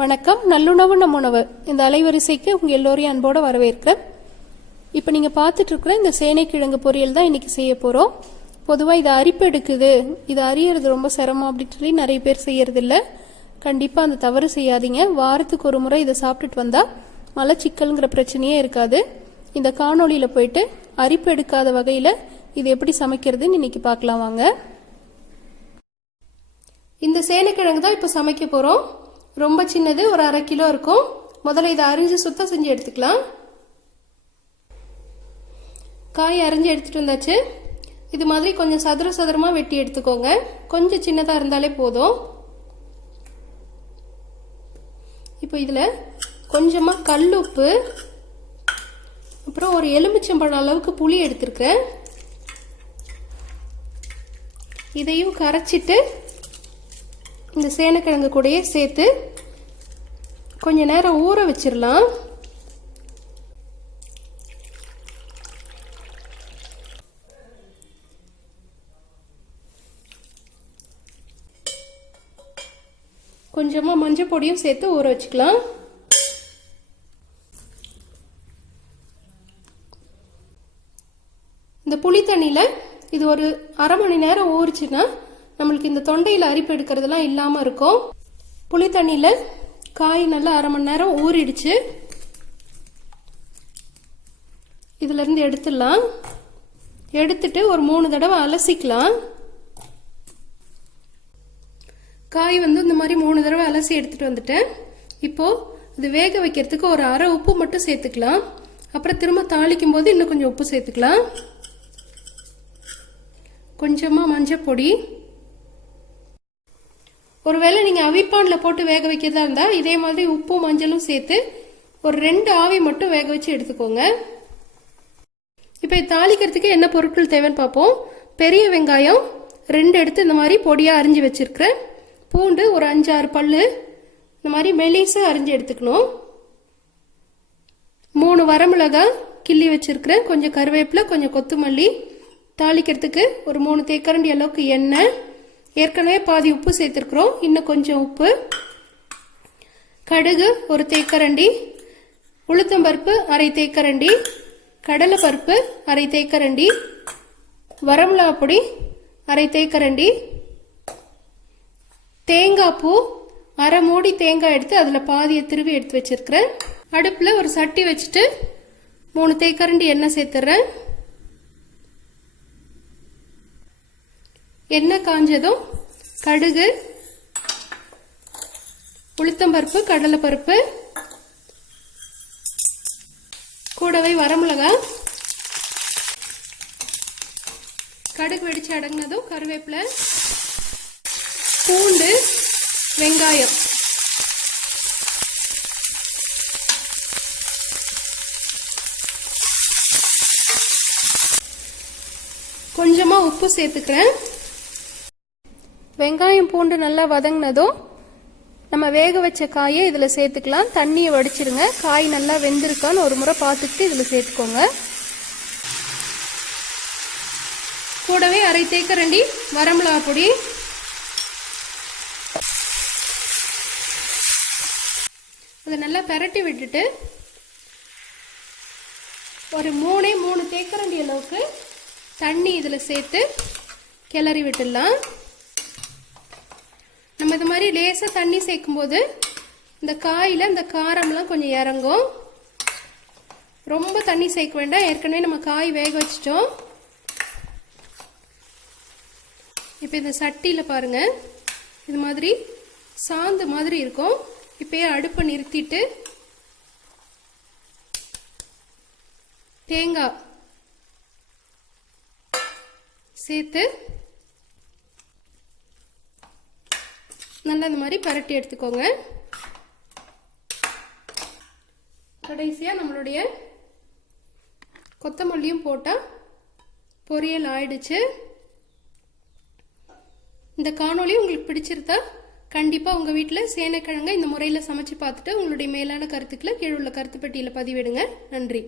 வணக்கம். நல்லுணவு நம் உணவு இந்த அலைவரிசைக்கு உங்கள் எல்லோரையும் அன்போடு வரவேற்கிறேன். இப்போ நீங்கள் பார்த்துட்டு இருக்கிற இந்த சேனைக்கிழங்கு பொரியல் தான் இன்றைக்கி செய்ய போகிறோம். பொதுவாக இது அரிப்பு எடுக்குது, இது அறியறது ரொம்ப சிரமம் அப்படின்னு சொல்லி நிறைய பேர் செய்யறதில்ல. கண்டிப்பாக அந்த தவறு செய்யாதீங்க. வாரத்துக்கு ஒரு முறை இதை சாப்பிட்டுட்டு வந்தால் மலச்சிக்கல்ங்கிற பிரச்சனையே இருக்காது. இந்த காணொலியில் போயிட்டு அரிப்பு எடுக்காத வகையில் இது எப்படி சமைக்கிறதுன்னு இன்னைக்கு பார்க்கலாம் வாங்க. இந்த சேனைக்கிழங்கு தான் இப்போ சமைக்க போகிறோம். ரொம்ப சின்னது, ஒரு 1/2 கிலோ இருக்கும். முதல்ல இதை அரிஞ்சு சுத்தம் செஞ்சு எடுத்துக்கலாம். காய் அரிஞ்சு எடுத்துட்டு வந்தாச்சு. இது மாதிரி கொஞ்சம் சதுர சதுரமாக வெட்டி எடுத்துக்கோங்க. கொஞ்சம் சின்னதாக இருந்தாலே போதும். இப்போ இதில் கொஞ்சமாக கல் உப்பு, அப்புறம் ஒரு எலுமிச்சம்பழம் அளவுக்கு புளி எடுத்துருக்கேன். இதையும் கரைச்சிட்டு இந்த சேனைக்கிழங்கு கூடயே சேர்த்து கொஞ்ச நேரம் ஊற வச்சிடலாம். கொஞ்சமாக மஞ்சள் பொடியும் சேர்த்து ஊற வச்சுக்கலாம். இந்த புளி தண்ணியில் இது ஒரு 1/2 மணி நேரம் ஊறிச்சுன்னா நம்மளுக்கு இந்த தொண்டையில் அரிப்பு எடுக்கிறதுலாம் இல்லாமல் இருக்கும். புளி தண்ணியில் காய் நல்லா 1/2 மணி நேரம் ஊறிடுச்சு. இதிலிருந்து எடுத்துடலாம். எடுத்துட்டு ஒரு 3 தடவை அலசிக்கலாம். காய் இந்த மாதிரி 3 தடவை அலசி எடுத்துட்டு வந்துட்டேன். இப்போ இது வேக வைக்கிறதுக்கு ஒரு 1/2 உப்பு மட்டும் சேர்த்துக்கலாம். அப்புறம் திரும்ப தாளிக்கும் போது இன்னும் கொஞ்சம் உப்பு சேர்த்துக்கலாம். கொஞ்சமாக மஞ்சள் பொடி. ஒருவேளை நீங்கள் அவிப்பானில் போட்டு வேக வைக்கிறதா இருந்தால் இதே மாதிரி உப்பும் மஞ்சளும் சேர்த்து ஒரு 2 ஆவி மட்டும் வேக வச்சு எடுத்துக்கோங்க. இப்போ தாளிக்கிறதுக்கு என்ன பொருட்கள் தேவைன்னு பார்ப்போம். பெரிய வெங்காயம் 2 எடுத்து இந்த மாதிரி பொடியாக அரிஞ்சு வச்சிருக்கிறேன். பூண்டு ஒரு 5-6 பல்லு இந்த மாதிரி மெலிசாக அரிஞ்சு எடுத்துக்கணும். 3 வரமிளகாய் கிள்ளி வச்சிருக்கிறேன். கொஞ்சம் கருவேப்பிலை, கொஞ்சம் கொத்தமல்லி. தாளிக்கிறதுக்கு ஒரு 3 தேக்கரண்டி அளவுக்கு எண்ணெய். ஏற்கனவே பாதி உப்பு சேர்த்துருக்குறோம், இன்னும் கொஞ்சம் உப்பு. கடுகு ஒரு தேக்கரண்டி, உளுத்தம்பருப்பு 1/2 தேக்கரண்டி, கடலை பருப்பு 1/2 தேக்கரண்டி, வரமிளகா பொடி 1/2 தேக்கரண்டி, தேங்காய் பூ 1/2 மூடி தேங்காய் எடுத்து அதில் பாதியை திருவி எடுத்து வச்சிருக்கிறேன். அடுப்பில் ஒரு சட்டி வச்சுட்டு 3 தேக்கரண்டி எண்ணெய் சேர்த்துறேன். எண்ணெய் காஞ்சதும் கடுகு, உளுத்தம்பருப்பு, கடலைப்பருப்பு, கூடவே வரமிளகாய். கடுகு வெடிச்சு அடங்கினதும் கருவேப்பிலை, பூண்டு, வெங்காயம். கொஞ்சமா உப்பு சேர்த்துக்கிறேன். வெங்காயம் பூண்டு நல்லா வதங்கினதும் நம்ம வேக வச்ச காயை இதில் சேர்த்துக்கலாம். தண்ணியை வடிச்சிருங்க. காய் நல்லா வெந்திருக்கான்னு ஒரு முறை பார்த்துட்டு இதில் சேர்த்துக்கோங்க. கூடவே 1/2 தேக்கரண்டி வரமிளகா பொடி, அதை நல்லா பெரட்டி விட்டுட்டு ஒரு 3 தேக்கரண்டி அளவுக்கு தண்ணி இதில் சேர்த்து கிளறி விட்டுடலாம். நம்ம இது மாதிரி லேசாக தண்ணி சேர்க்கும் போது இந்த காயில் இந்த காரம்லாம் கொஞ்சம் இறங்கும். ரொம்ப தண்ணி சேர்க்க வேண்டாம், ஏற்கனவே நம்ம காய் வேக வச்சிட்டோம். இப்போ இந்த சட்டியில் பாருங்க, இது மாதிரி சாந்து மாதிரி இருக்கும். இப்போயே அடுப்பை நிறுத்திட்டு தேங்காய் சேர்த்து நல்லா இந்த மாதிரி பரட்டி எடுத்துக்கோங்க. கடைசியாக நம்மளுடைய கொத்தமல்லியும் போட்டால் பொரியல் ஆயிடுச்சு. இந்த காணொளி உங்களுக்கு பிடிச்சிருந்தா கண்டிப்பாக உங்கள் வீட்டில் சேனைக்கிழங்கை இந்த முறையில் சமைச்சு பார்த்துட்டு உங்களுடைய மேலான கருத்துக்களை கீழே உள்ள கருத்து பெட்டியில் பதிவிடுங்க. நன்றி.